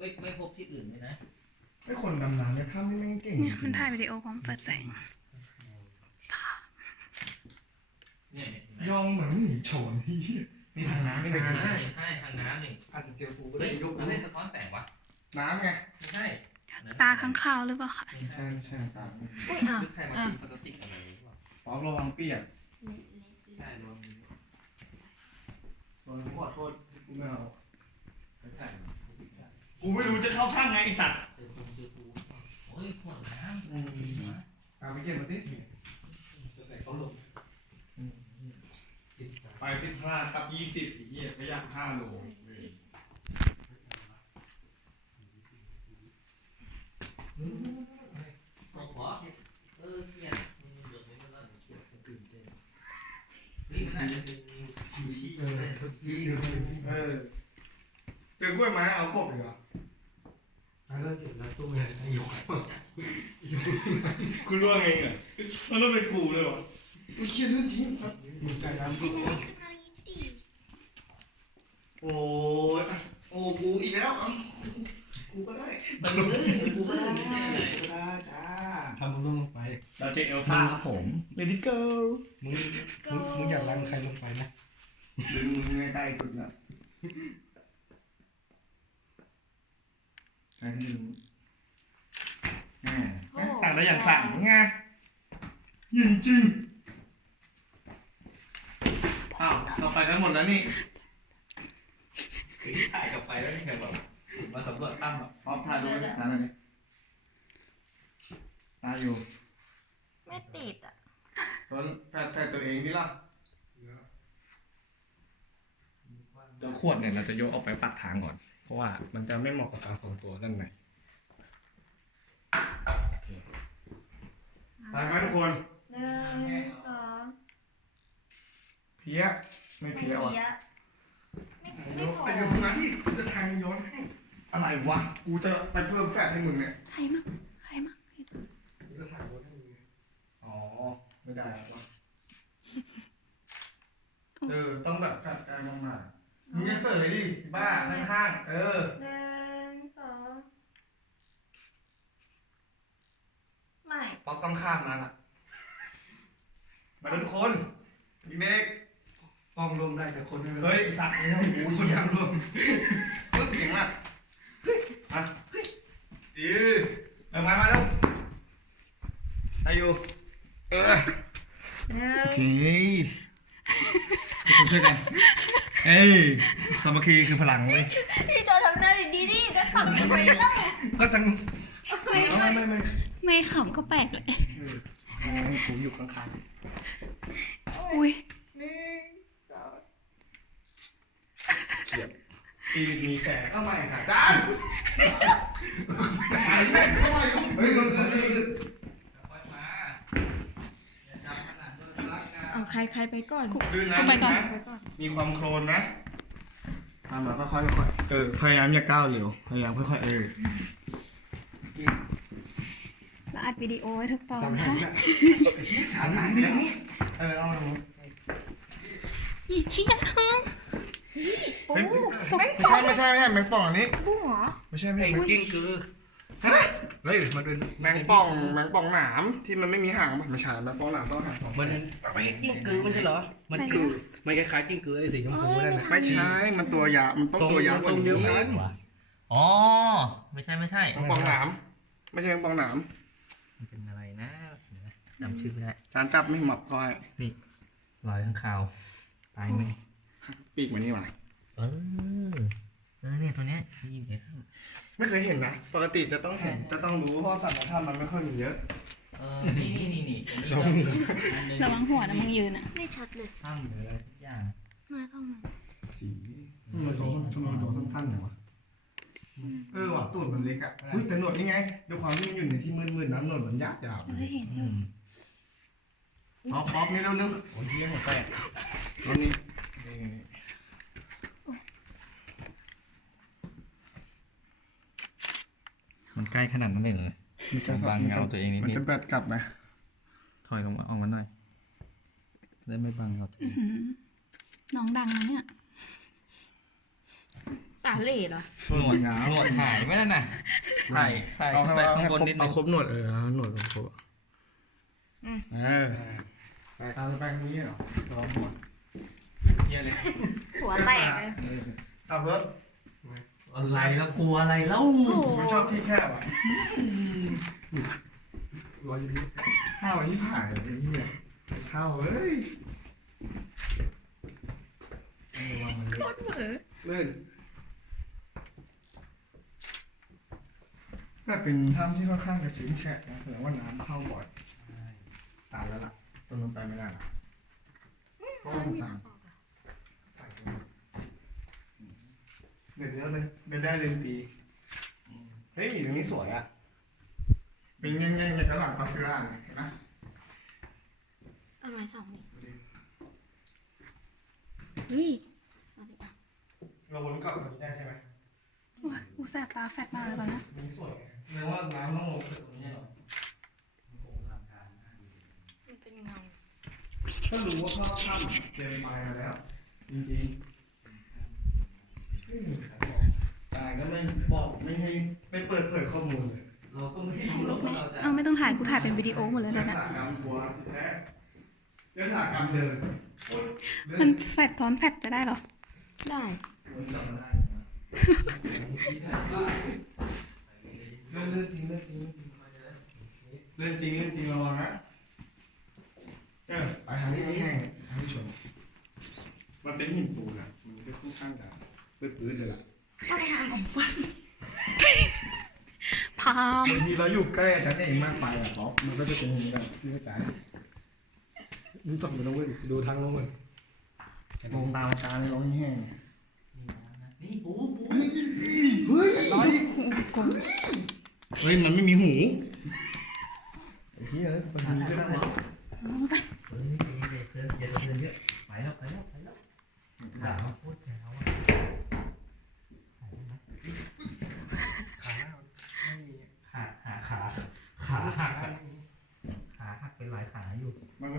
ไม่พบที่อื่นเลยนะไอ้คนดำน้ำเนี่ยถ้าไม่เก่งเนี่ยมันถ่ายวิดีโอพร้อมเปิดแสงเนี่ยยองเหมือนหนีโฉนที่นี่ทางน้ำไม่นาน ใช่ทางน้ำนี่ อาจจะเจอฟูก็ เฮ้ ได้ ย ยก อะไรสะท้อนแสงวะ น้ำไง ไม่ใช่ ตาข้างคาวหรือเปล่าคะ ไม่ ใช่ ใช่ ใช่ตาม อุ้ยอ่ะ ใครมากินพลาสติกอะไรหรือเปล่า ป๊อประวังเปียก ใช่รวม ขอโทษกูไม่เอา ไม่ใช่ กูไม่รู้จะเข้าข้างไงไอสัตว์ เจอปูโอ้ยขวดน้ำ เอาไปเก็บมาสิ แต่เขาลง ไป15กับ20อีกเนี่ยระยะ5 โล ขอเครียดมันเดือดไม่ได้เครียดตื่นเต้นนี่มันอาจจะเป็นชูชีพเลย เจอกล้วยไม้เอากบอีกเหรอ แล้วเก็บแล้วตู้เย็นให้ยก กูร่วงเองอ่ะมันต้องเป็นกูเลยวะกูเชื่อเรื่องจริงสัตว์ มึงใจน้ำ โอ้ยโอ้กูอีกแล้วอ่ะกูก็ได้กูก็ได้จ้า ทำมึงลงไป เราเจอเอลซ่าครับผม Lady Girl มึงอยากรังใครลงไปนะ ดึงมึงใกล้ๆสุดละใครที่ดึงสั่งได้อย่างสั่งไงยิงจริงอ้าวเราไปกันหมดแล้วนี่ คือถ่ายกลับไปแล้วนี่แค่แบบมาสำรวจถ้ำอ่ะ พร้อมถ่ายดูถ่ายเลยตายอยู่ ไม่ติดอ่ะ ตอนแฟนตัวเองนี่ล่ะเดี๋ยวขวดเนี่ยเราจะยกออกไปปักทางก่อน เพราะว่ามันจะไม่เหมาะกับการทรงตัวด้านในไปไหมทุกคน 1 2 เพี้ยไม่เพี้ยว่ะ ไม่พอ แต่อยู่ตรงนั้นที่จะทางย้อนให้ อะไรวะกูจะไปเพิ่มแฟตให้มึงเนี่ย ให้มั้งให้มั้ง จะทางย้อนให้มึง อ๋อไม่ได้หรอกต้องแบบแฟตกลางมากๆมึงจะเสยดิบ้าข้างๆ1 2ไม่ ป๊อปต้องข้ามมาล่ะมาแล้วทุกคนเด็ก กล้องรวมได้แต่คนไม่ เฮ้ยสัตว์เนี่ยโอ้โห คนอยากรวม ปึ๊บเก่งมากอ่ะเอามาแล้วอายุโอเคคุณช่วยกันเอ้ยสามัคคีคือพลังเว้ย พี่จอทำหน้าดีๆนี่จะขับไปแล้ว ก็ตั้ง ไม่ ไม่ขำก็แปลกเลย ผมอยู่ข้าง อุ้ย 1 2 ๆมีแฝดเข้ามาค่ะจ้าเข้ามาเฮ้ยมึง ค่อยมาอย่าจับขนาดโดนรักกัน เอาใครไปก่อน ดื้อนะ ไปก่อน มีความโคลนนะทำแบบค่อยๆพยายามอย่าก้าวเร็วพยายามค่อยๆแล้วอัดวิดีโอไว้ทุกตอน จำ นะ ให้ คะ เนี่ย ฉันหายไปแล้วเอามา อีเหี้ย ไม่ใช่แมงป่องอันนี้ บุ้งเหรอ ไม่ใช่แม ไอ้ ง กิ้งกือเฮ้ยมันเป็น แมงป่องหนามที่มันไม่มีหางป่ะไม่ใช่แมงป่องหนามต้องหางสอง มันกิ้งกือมันใช่เหรอมันคือมันคล้ายๆกิ้งกือไอ้สีชมพูนั่นนะ ไม่ใช่มันตัวยาวมันต้องตัวยาวกว่า ทรงเดียวกั นี้ น อ๋อไม่ใช่ แมงป่องหนามไม่ใช่แมงป่องหนาม มันเป็นอะไรนะจำชื่อไม่ได้ การจับไม่หมับคอย ลอยข้างคาวตายไหม ปีกมันนี่หว่า เนี่ยตัวเนี้ยนี่เดี๋ยว ไม่เคยเห็นนะปกติจะต้องเห็นจะต้องรู้เพราะสัตว์ในถ้ำมันไม่ค่อยมีเยอะ นี่ ระวังหัวนะมึงยืนอ่ะ ไม่ชัดเลย ถ้ำหรืออะไรทุกอย่าง มาเข้ามา สีทำไมตัวสั้นๆเนี่ยวะว่ะตูดมันเล็กอ่ะแต่หนวดนี่ไงด้วยความที่มันอยู่ในที่มืดๆนะหนวดมันยาว เฮ้ยเห็นอยู่ ป๊อปนี่เร็วๆโอ้ยเยี่ยมหัวแตกแล้วนี่มันใกล้ขนาดนั้นเลยเหรอจะบังเงาตัวเองนิด มัน นิด จะแบดกลับไหม ถอยลงมาออกมาหน่อยได้ไม่บังเราตัวเอง น้องดังนะเนี่ย ตา าเหล่เหรอ หนวดหายไหมนั่นน่ะถ่ายขึ้นไปข้างบนนิดนึ เอา ง ครบหนวดหนวดครบตาจะไปตรงนี้เหรอ ลองหนวดเยอะเลย หัวแตกเลย เอาเพิ่ม อะไรแล้วกลัวอะไรแล้ว ไม่ชอบที่แคบอ่ะร้อยยี่ข้าวที่ผ่านไอ้เหี้ยข้าวเฮ้ย โคตรเหมือ เล่นก็เป็นถ้ำที่ค่อนข้างจะชื้นแฉะนะแสดงว่าน้ำเข้าบ่อยตายแล้วล่ะตรงนั้นไปไม่ได้ละเพราะว่ามันตามเดี๋ยวเลยเดี๋ยวได้เรียนปีเฮ้ยตรงนี้สวยอ่ะเป็นยังไงในตลาดปาซิล่าเนี่ยเห็นไหม เอาไม้สองนี่นี่เอาดิ เราวนกลับตรงนี้ได้ใช่ไหม ว้ายกูแสบตาแฟดมากเลยตอนนี้ ตรงนี้สวยไงแสดงว่าน้ำต้องลงไปตรงนี้เหรอ มันเป็นเงา ก็รู้ว่าพ่อถ้ำเต็มไปแล้วจริงๆไม่มีใครบอกแต่ก็ไม่บอกไม่เปิดเผยข้อมูลเลย เราก็ไม่รู้แล้วว่าเราจะ เอาไม่ต้องถ่ายกูถ่ายเป็นวิดีโอหมดเลยตอน ย นี้ ถากรรมกลัวแท้ยถากรรมเดิน มันแฟดซ้อนแฟดจะได้เหรอ ได้ มันจำได้เลื่อนจริงเลื่อนจริงระวังนะไปทางนี้แห้งท่านผู้ชมมันเป็นหินปูนอ่ะมันก็ค่อนข้างจะปื้ดๆเลยล่ะ เข้าทางของฟัน พาม บางทีเราอยู่ใกล้อาจารย์เองมากไปอ่ะป๊อปมันก็จะเป็นอย่างนี้แบบที่อาจารย์รู้จักมันต้องเว้ยดูทางลงเลยมองตามการร้องแห้ง นี่ปู เฮ้ยร้อยเฮ้ยมันไม่มีหูไอ้เหี้ยมันมีก็ได้ เฮ้ยเดินเยอะไปแล้วขาพูดแล้ว ขาหักเป็นหลายขาอยู่ มันก็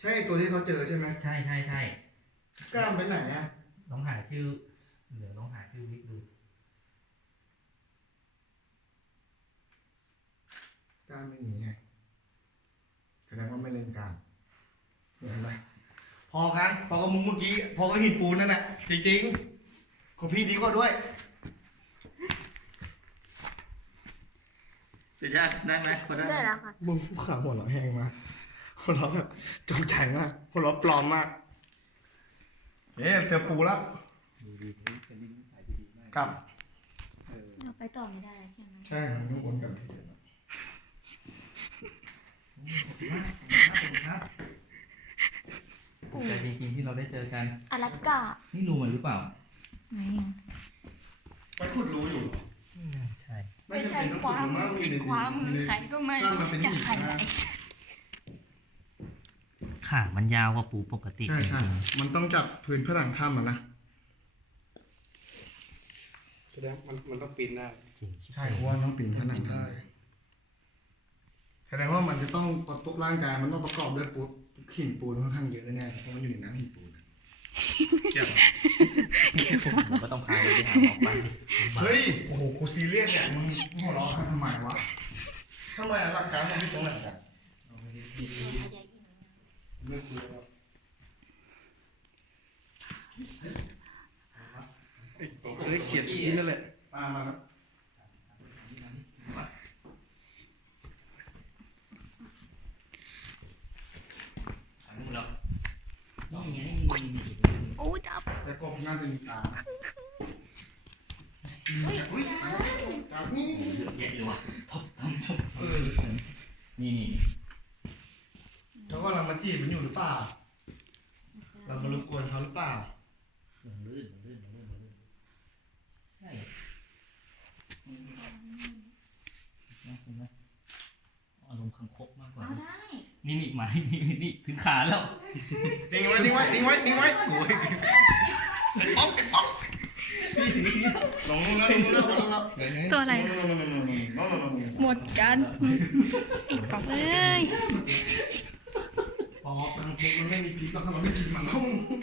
ใช่ตัวที่เขาเจอใช่ไหม ใช่ กล้ามเป็นไหนอ่ะ ลองหาชื่อลองหาชื่อวิกดู กล้ามไม่มีไงแสดงว่าไม่เล่นกล้ามเห็นไหมพอครับพอกับมึงเมื่อกี้พอกับหินปูนนั่นแหละจริงๆของพี่ดีกว่าด้วย สุดยอดได้ไหมพอได้ ได้แล้วค่ะ มึงขาหัวเราะแห้งมากหัวเราะแบบจงใจมากหัวเราะปลอมมากเอ๊ะเจอปูแล้วกลับ เราไปต่อไม่ได้แล้วใช่ไหม ใช่มันต้องวนกลับที่เดิม ใจจริงๆที่เราได้เจอกัน อลาสก้า นี่รู้มันหรือเปล่า ไหน ไปขุดรู้อยู่เหรอ ใช่ ไม่ใช่ความผิดความมือใครก็ไม่ ตั้งมันเป็น จะ หิน ใคร นะ ไอ้ ขามันยาวกว่าปูปกติ ใช่ จ ใช่ ริง มันต้องจับพื้นผนังถ้ำอ่ะนะ แสดงมันต้องปีนได้ ๆจริง ใช่เพราะว่าต้องปีนผนังถ้ำแสดงว่ามันจะต้องตัวร่างกายมันต้องประกอบด้วยปูนหินปูนค่อนข้างเยอะแน่ๆเพราะมันอยู่ในน้ำหินปูนเกี่ยว ผมก็ต้องพาไปหาหมอบ้าน เฮ้ยโอ้โหกูซีเรียสเนี่ยมึงหัวเราะกันทำไมวะทำไมหลักการมันไม่ตรงไหนกันไม่คุยแล้ว เขียนที่นั่นแหละ มาแล้ว นี่ไง โอ้ดับ แต่กบน่าจะมีตาอุ้ยจับนี่ เยอะแยะเลยว่ะ นี่ เขากำลังมาจีบมันอยู่หรือเปล่าเรามารบกวนเขาหรือเปล่า มันลื่นใช่อารมณ์คังคกมากกว่า เอาได้ นี่ไม้นี่ถึงขาแล้ว นิ่งไว้โอ้ยลงแล้ว ตัวอะไรหมดกันอีกปอกเอ้ย พอ อ๋อตังพกมันไม่มีพิษแล้วถ้าเราไม่กินมัน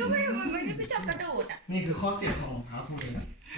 ก็ไม่มันไม่ได้ไปจับกระโดดอ่ะ นี่คือข้อเสียของรองเท้าคุณเลยนะ